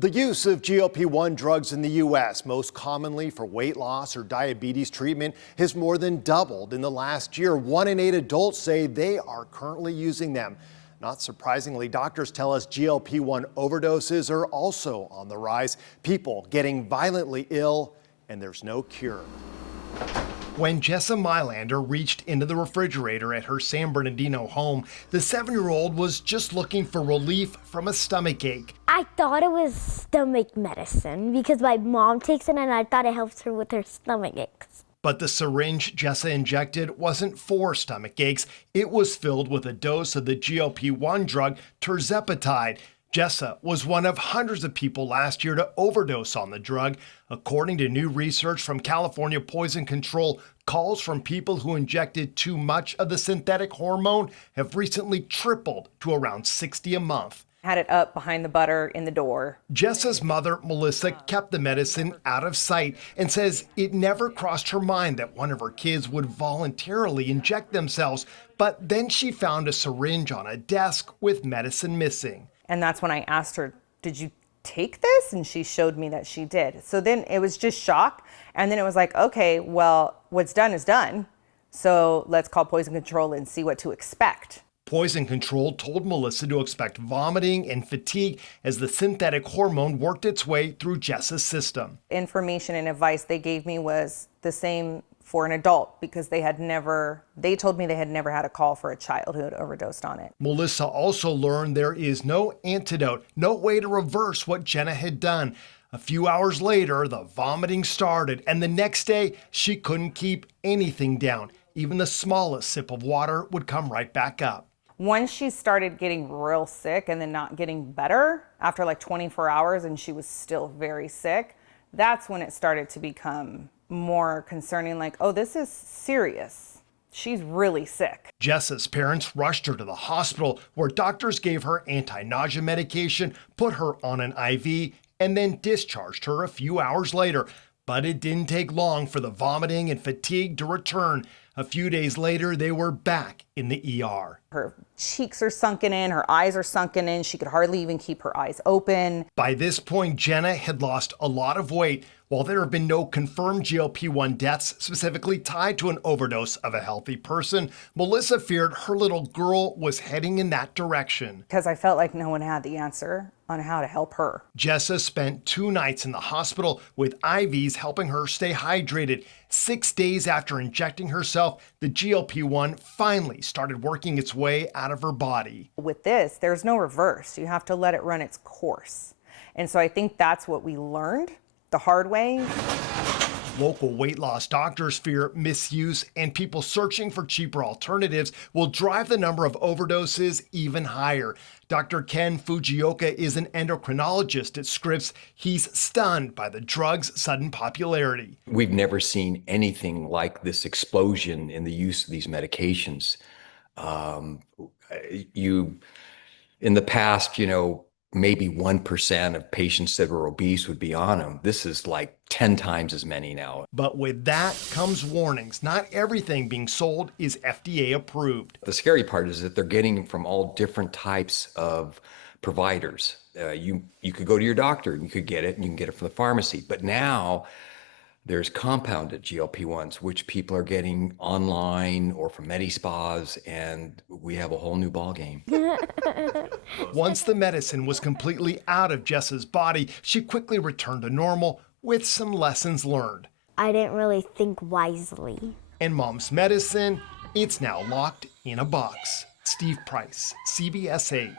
The use of GLP-1 drugs in the U.S., most commonly for weight loss or diabetes treatment, has more than doubled in the last year. 1 in 8 adults say they are currently using them. Not surprisingly, doctors tell us GLP-1 overdoses are also on the rise. People getting violently ill, and there's no cure. When Jessa Mylander reached into the refrigerator at her San Bernardino home, the 7-year-old was just looking for relief from a stomach ache. I thought it was stomach medicine because my mom takes it and I thought it helps her with her stomach aches. But the syringe Jessa injected wasn't for stomach aches. It was filled with a dose of the GLP-1 drug tirzepatide. Jessa was one of hundreds of people last year to overdose on the drug. According to new research from California Poison Control, calls from people who injected too much of the synthetic hormone have recently tripled to around 60 a month. Had it up behind the butter in the door. Jessa's mother, Melissa, kept the medicine out of sight and says it never crossed her mind that one of her kids would voluntarily inject themselves. But then she found a syringe on a desk with medicine missing. And that's when I asked her, did you take this? And she showed me that she did. So then it was just shock. And then it was like, okay, well, what's done is done. So let's call poison control and see what to expect. Poison Control told Melissa to expect vomiting and fatigue as the synthetic hormone worked its way through Jessa's system. Information and advice they gave me was the same for an adult because they told me they had never had a call for a child who had overdosed on it. Melissa also learned there is no antidote, no way to reverse what Jenna had done. A few hours later, the vomiting started, and the next day, she couldn't keep anything down. Even the smallest sip of water would come right back up. Once she started getting real sick and then not getting better after like 24 hours and she was still very sick, that's when it started to become more concerning, like, oh, this is serious. She's really sick. Jessa's parents rushed her to the hospital where doctors gave her anti-nausea medication, put her on an IV, and then discharged her a few hours later. But it didn't take long for the vomiting and fatigue to return. A few days later, they were back in the ER. Her cheeks are sunken in, her eyes are sunken in. She could hardly even keep her eyes open. By this point, Jenna had lost a lot of weight. While there have been no confirmed GLP-1 deaths specifically tied to an overdose of a healthy person, Melissa feared her little girl was heading in that direction. Because I felt like no one had the answer on how to help her. Jessa spent 2 nights in the hospital with IVs helping her stay hydrated. 6 days after injecting herself, the GLP-1 finally started working its way out of her body. With this, there's no reverse. You have to let it run its course. And so I think that's what we learned the hard way. Local weight loss doctors fear misuse, and people searching for cheaper alternatives will drive the number of overdoses even higher. Dr. Ken Fujioka is an endocrinologist at Scripps. He's stunned by the drug's sudden popularity. We've never seen anything like this explosion in the use of these medications. In the past, maybe 1% of patients that were obese would be on them. This is like 10 times as many now. But with that comes warnings. Not everything being sold is FDA approved. The scary part is that they're getting them from all different types of providers. You could go to your doctor and you could get it, and you can get it from the pharmacy. But now there's compounded GLP-1s, which people are getting online or from medi-spas, and we have a whole new ballgame. Once the medicine was completely out of Jessa's body, she quickly returned to normal with some lessons learned. I didn't really think wisely. And Mom's medicine, it's now locked in a box. Steve Price, CBS 8.